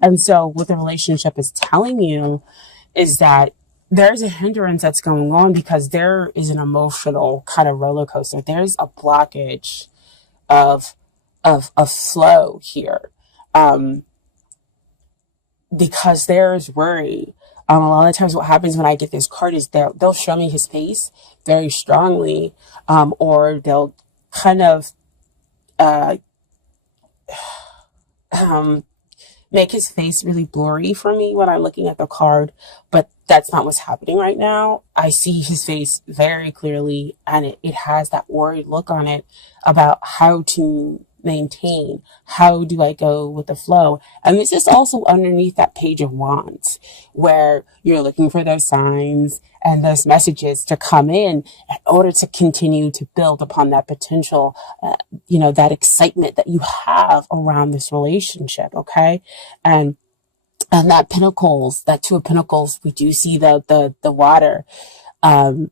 And so what the relationship is telling you is that there's a hindrance that's going on because there is an emotional kind of roller coaster. There's a blockage of flow here, because there's worry. A lot of times what happens when I get this card is they'll show me his face very strongly, or they'll kind of make his face really blurry for me when I'm looking at the card, but that's not what's happening right now. I see his face very clearly, and it has that worried look on it about how to maintain, how do I go with the flow. And this is also underneath that Page of Wands, where you're looking for those signs and those messages to come in order to continue to build upon that potential, that excitement that you have around this relationship. Okay. And that Pentacles, that Two of Pentacles, we do see the water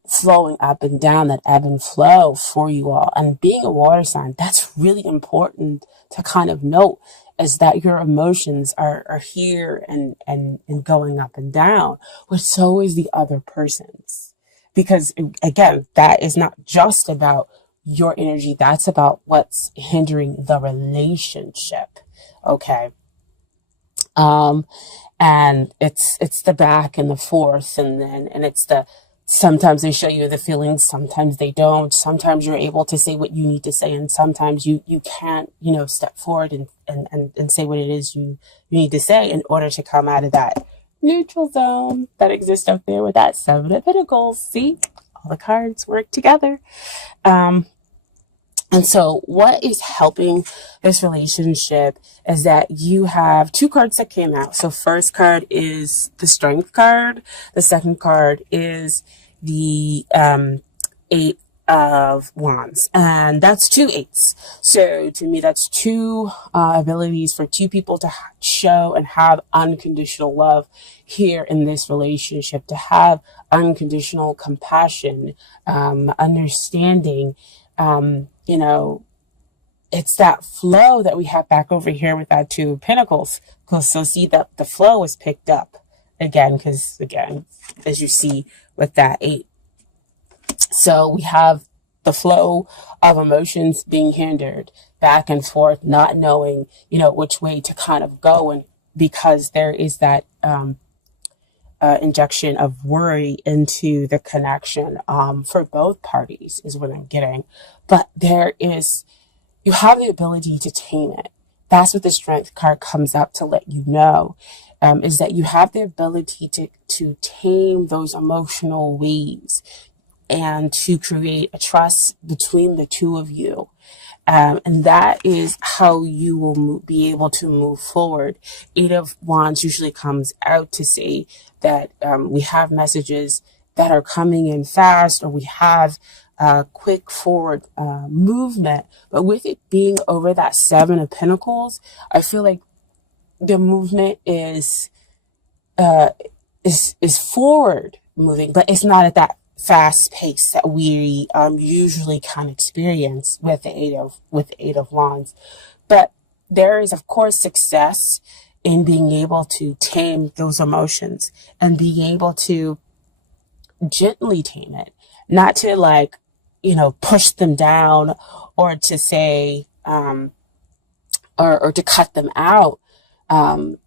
flowing up and down, that ebb and flow for you all. And being a water sign, that's really important to kind of note, is that your emotions are here and going up and down, but so is the other person's. Because again, that is not just about your energy, that's about what's hindering the relationship. Okay. And it's the back and the forth, and it's sometimes they show you the feelings, sometimes they don't. Sometimes you're able to say what you need to say, and sometimes you can't, step forward and say what it is you need to say in order to come out of that neutral zone that exists up there with that Seven of Pentacles. See, all the cards work together. And so what is helping this relationship is that you have two cards that came out. So first card is the Strength card. The second card is the Eight of Wands. And that's two eights. So to me, that's two abilities for two people to show and have unconditional love here in this relationship, to have unconditional compassion, understanding. It's that flow that we have back over here with that Two of Pentacles. So see that the flow is picked up again, because again, as you see with that eight. So we have the flow of emotions being hindered back and forth, not knowing, which way to kind of go. And because there is that, injection of worry into the connection, for both parties is what I'm getting. But you have the ability to tame it. That's what the Strength card comes up to let you know, is that you have the ability to tame those emotional waves and to create a trust between the two of you. And that is how you will be able to move forward. Eight of Wands usually comes out to say that we have messages that are coming in fast, or we have quick forward movement. But with it being over that Seven of Pentacles, I feel like the movement is forward moving, but it's not at that fast pace that we usually can experience with the Eight of Wands. But there is, of course, success in being able to tame those emotions and being able to gently tame it, not to push them down, or to say or to cut them out.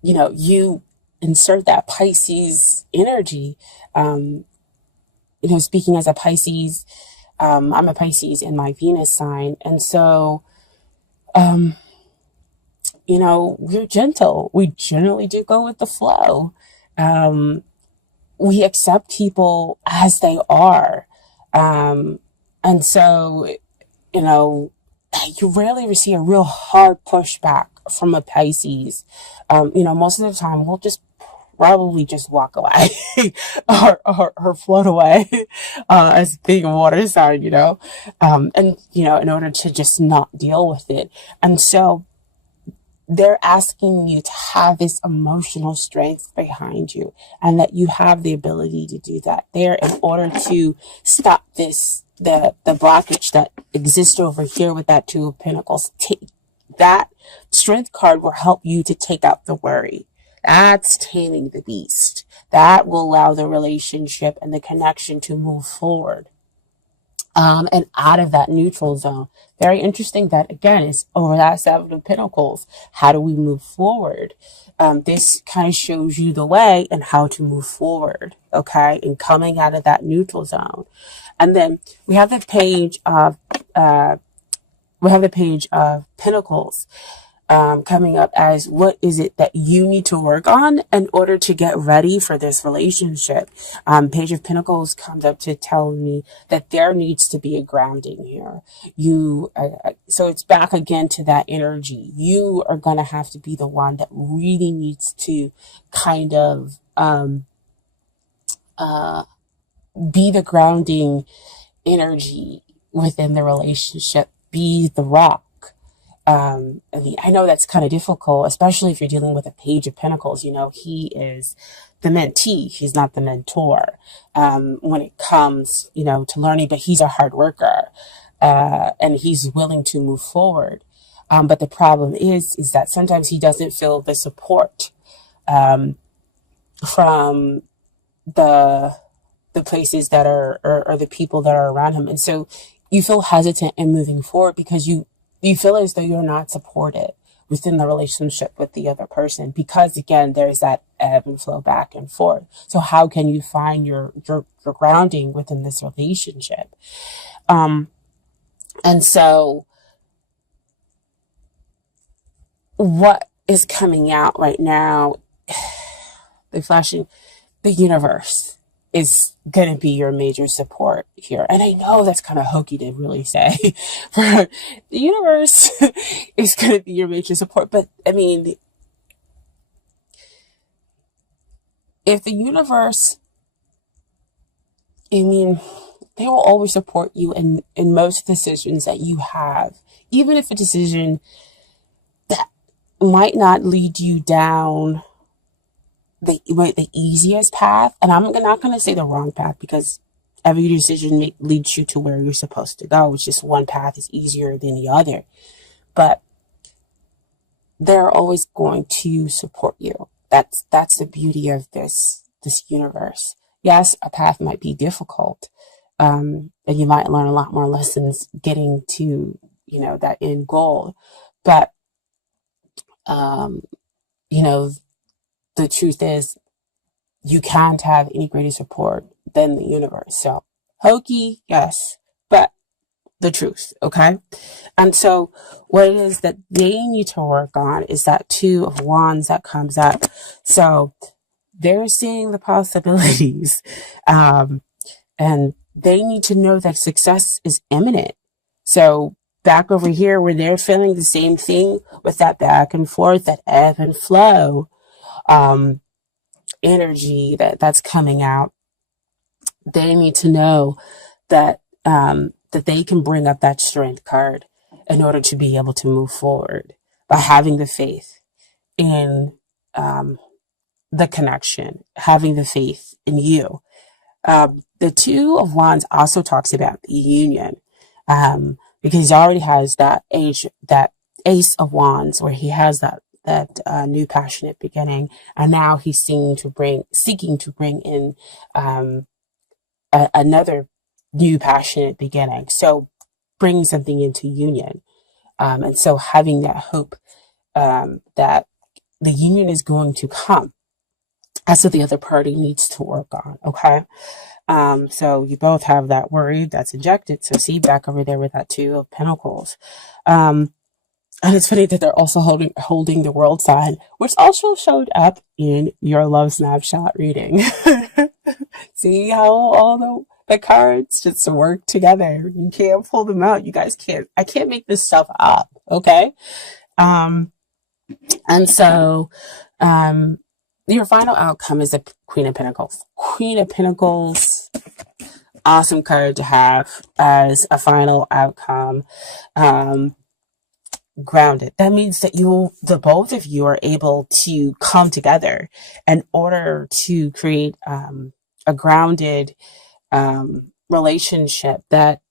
You insert that Pisces energy. Speaking as a Pisces, I'm a Pisces in my Venus sign. And so, we're gentle. We generally do go with the flow. We accept people as they are. And so, you rarely see a real hard pushback from a Pisces. Most of the time we'll just probably just walk away or float away, as being a water sign, in order to just not deal with it. And so they're asking you to have this emotional strength behind you, and that you have the ability to do that there in order to stop the blockage that exists over here with that Two of Pentacles. That Strength card will help you to take out the worry. That's taming the beast. That will allow the relationship and the connection to move forward, and out of that neutral zone. Very interesting that, again, is over that Seven of Pentacles. How do we move forward? This kind of shows you the way and how to move forward, okay, and coming out of that neutral zone. And then we have the page of Pentacles, coming up as, what is it that you need to work on in order to get ready for this relationship? Page of Pentacles comes up to tell me that there needs to be a grounding here. So it's back again to that energy. You are going to have to be the one that really needs to kind of be the grounding energy within the relationship. Be the rock. I know that's kind of difficult, especially if you're dealing with a Page of Pentacles. He is the mentee. He's not the mentor, when it comes, to learning, but he's a hard worker, and he's willing to move forward. But the problem is that sometimes he doesn't feel the support, from the places that are, or the people that are around him. And so you feel hesitant in moving forward because you feel as though you're not supported within the relationship with the other person, because again, there's that ebb and flow back and forth. So how can you find your grounding within this relationship? And so what is coming out right now, the universe is going to be your major support here. And I know that's kind of hokey to really say, but the universe is going to be your major support. But I mean, if the universe, they will always support you in most decisions that you have, even if a decision that might not lead you down the easiest path. And I'm not going to say the wrong path, because every decision leads you to where you're supposed to go. It's just one path is easier than the other. But they're always going to support you. That's the beauty of this universe. Yes, a path might be difficult. And you might learn a lot more lessons getting to, that end goal. But, the truth is, you can't have any greater support than the universe. So, hokey, yes, but the truth, okay? And so, what it is that they need to work on is that Two of Wands that comes up. So, they're seeing the possibilities, and they need to know that success is imminent. So, back over here, where they're feeling the same thing with that back and forth, that ebb and flow, energy that's coming out, they need to know that that they can bring up that strength card in order to be able to move forward by having the faith in the connection, having the faith in you. The Two of Wands also talks about the union, because he already has that Ace of Wands, where he has that new passionate beginning, and now he's seeking to bring in another new passionate beginning. So bring something into union, and so having that hope, that the union is going to come. That's what the other party needs to work on. Okay. So you both have that worry that's injected. So see, back over there with that Two of Pentacles. And it's funny that they're also holding the World sign, which also showed up in your love snapshot reading. See how all the cards just work together. You can't pull them out. You guys can't. I can't make this stuff up. Okay. And so, your final outcome is the Queen of Pentacles. Queen of Pentacles, awesome card to have as a final outcome. Grounded. That means that the both of you are able to come together in order to create a grounded relationship that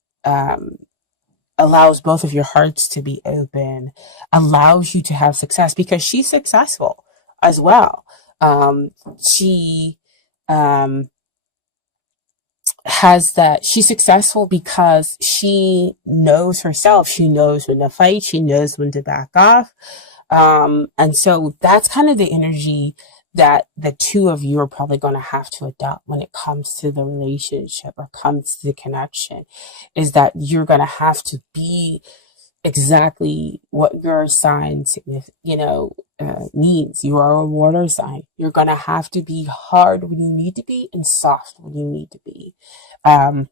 allows both of your hearts to be open, allows you to have success, because she's successful. as well. She has that, she's successful because she knows herself. She knows when to fight. She knows when to back off. And so that's kind of the energy that the two of you are probably going to have to adopt when it comes to the relationship or comes to the connection, is that you're going to have to be exactly what your sign needs. You are a water sign. You're going to have to be hard when you need to be and soft when you need to be. Um,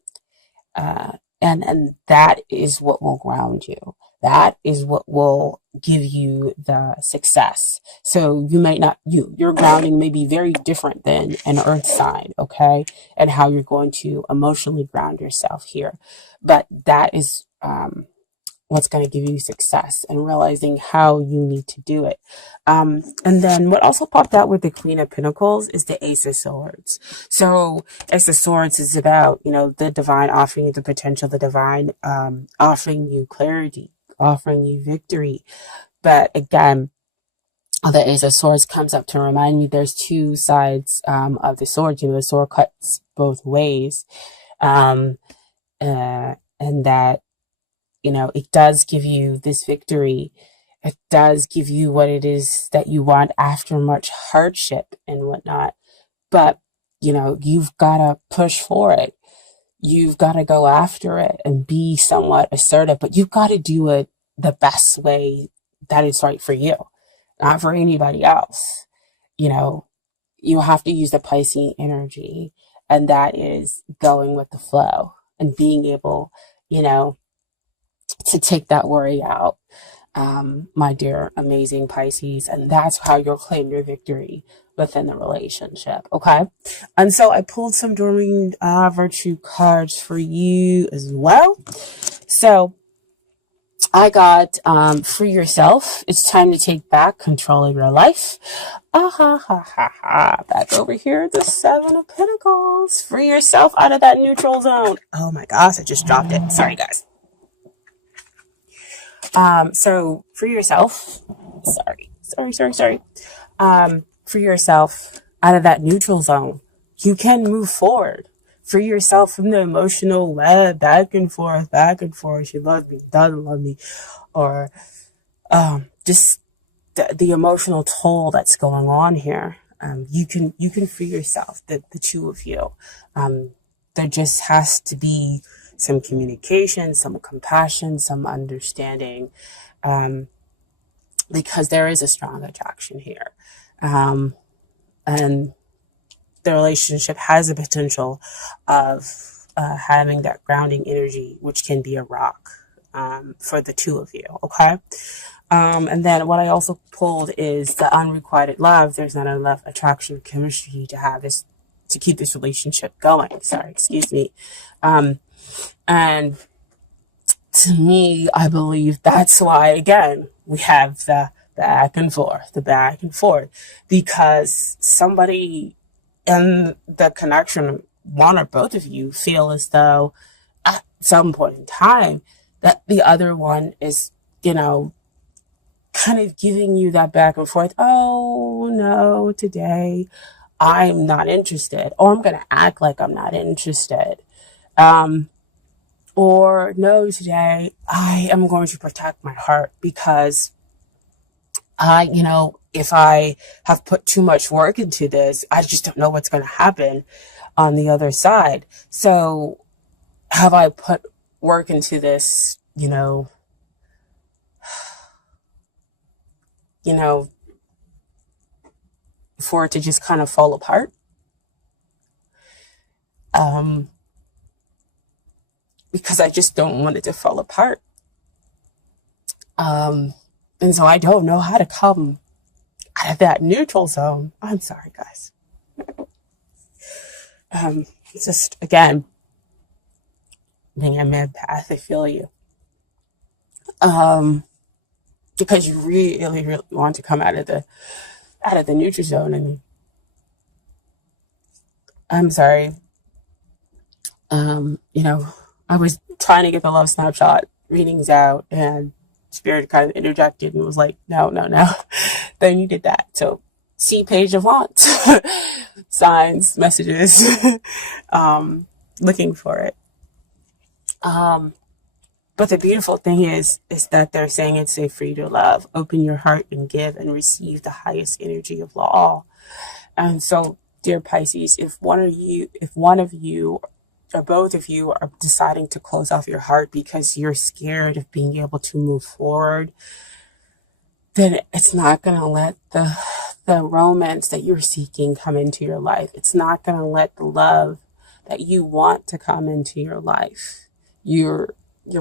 and that is what will ground you. That is what will give you the success. So you might not, your grounding may be very different than an earth sign, okay? And how you're going to emotionally ground yourself here. But that is, what's going to give you success, and realizing how you need to do it. And then what also popped out with the Queen of Pentacles is the Ace of Swords. So Ace of Swords is about, the divine offering you the potential, the divine offering you clarity, offering you victory. But again, the Ace of Swords comes up to remind me there's two sides of the sword. The sword cuts both ways. And that, it does give you this victory. It does give you what it is that you want after much hardship and whatnot. But, you've got to push for it. You've got to go after it and be somewhat assertive, but you've got to do it the best way that is right for you, not for anybody else. You have to use the Pisces energy, and that is going with the flow and being able, to take that worry out, my dear amazing Pisces. And that's how you'll claim your victory within the relationship. Okay. And so I pulled some Doreen Virtue cards for you as well. So I got Free Yourself. It's time to take back control of your life. Back over here, the Seven of Pentacles. Free yourself out of that neutral zone. Oh my gosh, I just dropped it. Sorry, guys. So free yourself. Sorry. Free yourself out of that neutral zone. You can move forward. Free yourself from the emotional web, back and forth. She loves me, doesn't love me, or just the emotional toll that's going on here. You can free yourself, the two of you. There just has to be some communication, some compassion, some understanding, because there is a strong attraction here. And the relationship has the potential of having that grounding energy, which can be a rock for the two of you, okay? And then what I also pulled is the unrequited love. There's not enough attraction or chemistry to have this, to keep this relationship going. Excuse me. And to me, I believe that's why, again, we have the back and forth, because somebody in the connection, one or both of you, feel as though at some point in time that the other one is, kind of giving you that back and forth. Oh no, today I'm not interested, or I'm going to act like I'm not interested. Or no, today I am going to protect my heart because if I have put too much work into this, I just don't know what's going to happen on the other side. So have I put work into this, for it to just kind of fall apart? Because I just don't want it to fall apart. And so I don't know how to come out of that neutral zone. I'm sorry, guys. It's just, again, being a empath, I feel you. Because you really, really want to come out of the neutral zone. I mean, I'm sorry. I was trying to get the love snapshot readings out, and Spirit kind of interjected and was like, no, then you did that. So see Page of Wands signs, messages, looking for it. But the beautiful thing is that they're saying it's safe for you to love. Open your heart and give and receive the highest energy of all. And so, dear Pisces, if one of you or both of you are deciding to close off your heart because you're scared of being able to move forward, then it's not going to let the romance that you're seeking come into your life. It's not going to let the love that you want to come into your life. You're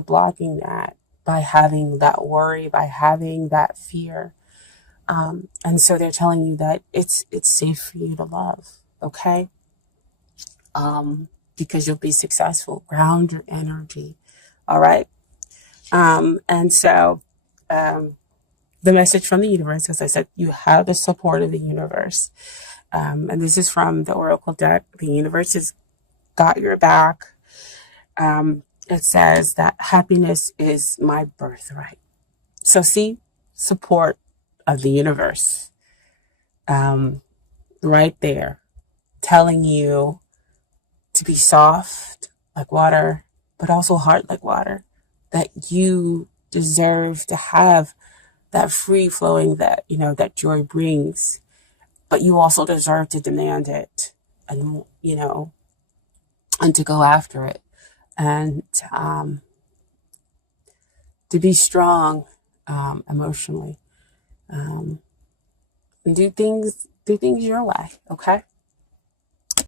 blocking that by having that worry, by having that fear. And so they're telling you that it's safe for you to love, okay? Because you'll be successful. Ground your energy, all right? And so the message from the universe, as I said, you have the support of the universe. And this is from the Oracle deck. The universe has got your back. It says that happiness is my birthright. So see, support of the universe right there, telling you to be soft like water, but also hard like water, that you deserve to have that free flowing that, that joy brings, but you also deserve to demand it and, and to go after it and to be strong emotionally and do things your way, okay?